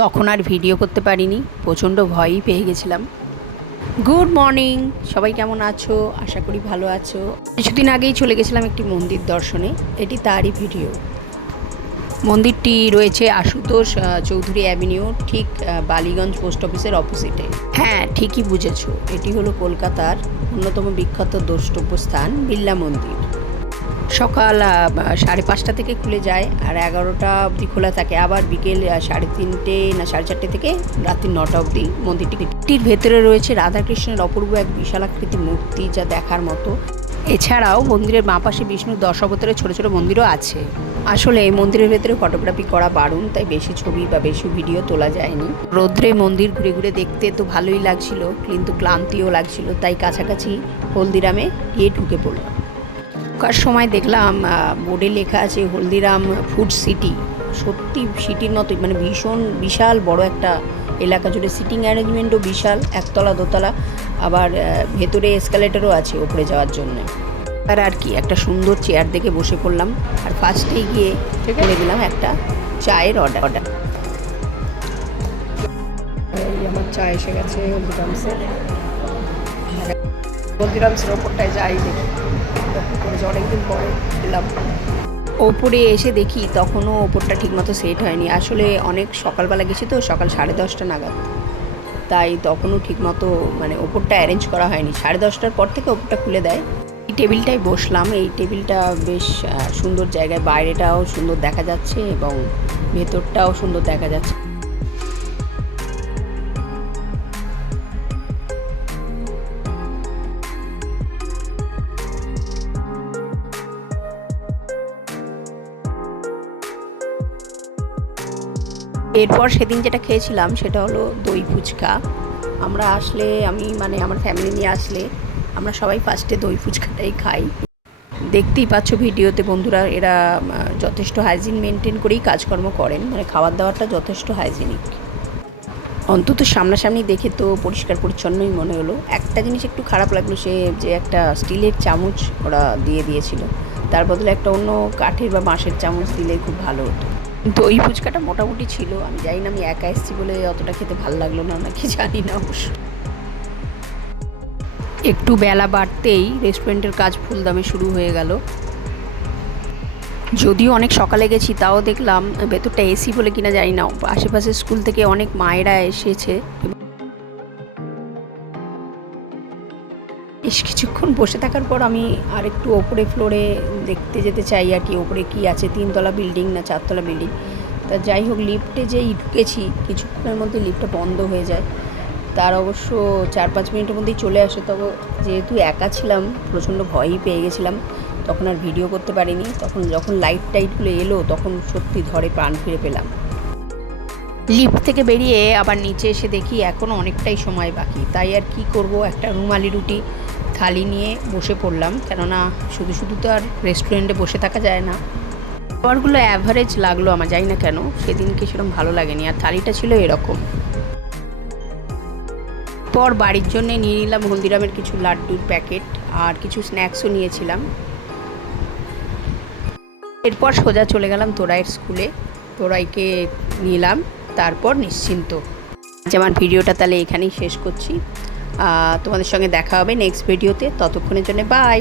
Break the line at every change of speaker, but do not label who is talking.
তখন আর ভিডিও করতে পারিনি, প্রচণ্ড ভয়ই পেয়ে গেছিলাম। গুড মর্নিং, সবাই কেমন আছো? আশা করি ভালো আছো। কিছুদিন আগেই চলে গেছিলাম একটি মন্দির দর্শনে, এটি তারই ভিডিও। মন্দিরটি রয়েছে আশুতোষ চৌধুরী অ্যাভিনিউ, ঠিক বালিগঞ্জ পোস্ট অফিসের অপোজিটে। হ্যাঁ ঠিকই বুঝেছ, এটি হলো কলকাতার অন্যতম বিখ্যাত দ্রষ্টব্য স্থান বিড়লা মন্দির। সকাল সাড়ে পাঁচটা থেকে খুলে যায় আর এগারোটা অবধি খোলা থাকে। আবার বিকেল সাড়ে তিনটে না সাড়ে চারটে থেকে রাত্রি নটা অবধি মন্দিরটি মন্দিরটির ভেতরে রয়েছে রাধাকৃষ্ণের অপূর্ব এক বিশালাকৃতি মূর্তি যা দেখার মতো। এছাড়াও মন্দিরের বাঁ পাশে বিষ্ণুর দশ অবতারের ছোটো ছোটো মন্দিরও আছে। আসলে এই মন্দিরের ভেতরে ফটোগ্রাফি করা বারণ, তাই বেশি ছবি বা বেশি ভিডিও তোলা যায়নি। রৌদ্রে মন্দির ঘুরে ঘুরে দেখতে তো ভালোই লাগছিল, কিন্তু ক্লান্তিও লাগছিল, তাই কাছাকাছি হলদিরামে গিয়ে ঢুকে পড়লাম। ঢোকার সময় দেখলাম বোর্ডে লেখা আছে হলদিরাম ফুড সিটি। সত্যি সিটির মতোই মানে ভীষণ বিশাল বড় একটা এলাকা জুড়ে সিটিং অ্যারেঞ্জমেন্টও বিশাল একতলা দোতলা আবার ভেতরে এসকালেটারও আছে ওপরে যাওয়ার জন্য। আর আর কি একটা সুন্দর চেয়ার দেখে বসে পড়লাম আর ফার্স্টেই গিয়ে করে দিলাম একটা চায়ের অর্ডার অর্ডার আমার চা এসে গেছে হলদিরামসের। হলদিরামসের ওপরটায় যাই দেখি। অনেকদিন পরে এলাম। ওপরে এসে দেখি তখনও ওপরটা ঠিকমতো সেট হয়নি। আসলে অনেক সকালবেলা গেছি তো, সকাল সাড়ে দশটা নাগাদ। তাই তখনও ঠিকমতো মানে ওপরটা অ্যারেঞ্জ করা হয়নি। সাড়ে দশটার পর থেকে ওপরটা খুলে দেয়। এই টেবিলটায় বসলাম। এই টেবিলটা বেশ সুন্দর জায়গায়। বাইরেটাও সুন্দর দেখা যাচ্ছে এবং ভেতরটাও সুন্দর দেখা যাচ্ছে। এরপর সেদিন যেটা খেয়েছিলাম সেটা হলো দই ফুচকা। আমরা আসলে, আমি মানে আমার ফ্যামিলি নিয়ে আসলে আমরা সবাই ফার্স্টে দই ফুচকাটাই খাই। দেখতেই পাচ্ছ ভিডিওতে বন্ধুরা, এরা যথেষ্ট হাইজিন মেনটেন করেই কাজকর্ম করেন। মানে খাবার দাবারটা যথেষ্ট হাইজিনিক অন্তত সামনাসামনি দেখে তো পরিষ্কার পরিচ্ছন্নই মনে হলো। একটা জিনিস একটু খারাপ লাগল সে, যে একটা স্টিলের চামচ ওরা দিয়ে দিয়েছিল। তার বদলে একটা অন্য কাঠের বা বাঁশের চামচ দিলে খুব ভালো হতো। ওই ফুচকাটা মোটামুটি ছিল। আমি জানি না আমি একা এসেছি বলে অতটা খেতে ভালো লাগল না, নাকি জানি না অবশ্য। একটু বেলা বাড়তেই রেস্টুরেন্টের কাজ ফুল দামে শুরু হয়ে গেল। যদিও অনেক সকালে গেছি, তাও দেখলাম ভেতরটা এসি বলে কিনা জানি না। আশেপাশে স্কুল থেকে অনেক মায়েরা এসেছে। বেশ কিছুক্ষণ বসে থাকার পর আমি আর একটু ওপরে ফ্লোরে দেখতে যেতে চাই আর কি, ওপরে কি আছে, তিনতলা বিল্ডিং না চারতলা বিল্ডিং তা যাই হোক লিফটে যেই ঢুকেছি, কিছুক্ষণের মধ্যে লিফটটা বন্ধ হয়ে যায়। তার অবশ্য চার পাঁচ মিনিটের মধ্যেই চলে আসে। তবে যেহেতু একা ছিলাম, প্রচণ্ড ভয়ই পেয়ে গেছিলাম, তখন আর ভিডিও করতে পারিনি। তখন যখন লাইট টাইটগুলো এলো, তখন সত্যি ধরে প্রাণ ফিরে পেলাম। লিফট থেকে বেরিয়ে আবার নিচে এসে দেখি এখনও অনেকটাই সময় বাকি। তাই আর কি করব? একটা রুমালি রুটি থালি নিয়ে বসে পড়লাম, কেননা শুধু শুধু তো আর রেস্টুরেন্টে বসে থাকা যায় না। খাবারগুলো অ্যাভারেজ লাগল আমার, জানি না কেন, সেদিনকে সেরকম ভালো লাগেনি, আর থালিটা ছিল এরকম। পর বাড়ির জন্যে নিয়ে নিলাম হলদিরামের কিছু লাড্ডুর প্যাকেট, আর কিছু স্ন্যাক্সও নিয়েছিলাম। এরপর সোজা চলে গেলাম তোরাইয়ের স্কুলে। তোরাইকে নিলাম, তারপর নিশ্চিন্ত। আমার ভিডিওটা তাহলে এখানেই শেষ করছি। তোমাদের সঙ্গে দেখা হবে নেক্সট ভিডিওতে ততক্ষণের জন্য বাই